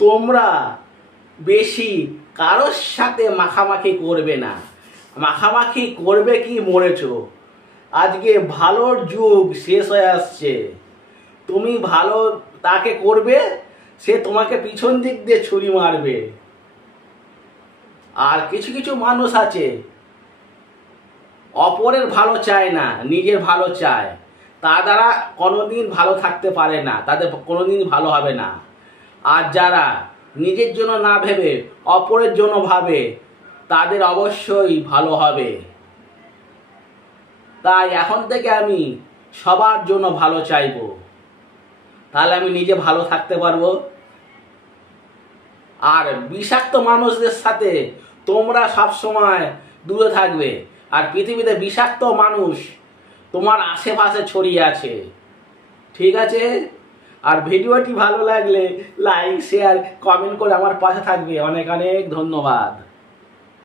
তোমরা বেশি কারোর সাথে মাখামাখি করবে না। মাখামাখি করবে কি মরেছ। আজকে ভালোর যুগ শেষ হয়ে আসছে। তুমি ভালো তাকে করবে, সে তোমাকে পিছন দিক দিয়ে ছুরি মারবে। আর কিছু কিছু মানুষ আছে অপরের ভালো চায় না, নিজের ভালো চায়। তা দ্বারা কোনোদিন ভালো থাকতে পারে না, তাদের কোনোদিন ভালো হবে না। আর যারা নিজের জন্য না ভেবে অপরের জন্য ভাবে, তাদের অবশ্যই ভালো হবে। তাই এখন থেকে আমি সবার জন্য ভালো চাইবো, তাহলে আমি নিজে ভালো থাকতে পারবো। আর বিষাক্ত মানুষদের সাথে তোমরা সবসময় দূরে থাকবে। আর পৃথিবীতে বিষাক্ত মানুষ তোমার আশেপাশে ছড়িয়ে আছে, ঠিক আছে? আর ভিডিওটি ভালো লাগলে লাইক, শেয়ার, কমেন্ট করে আমার পাশে থাকবে। অনেক অনেক ধন্যবাদ।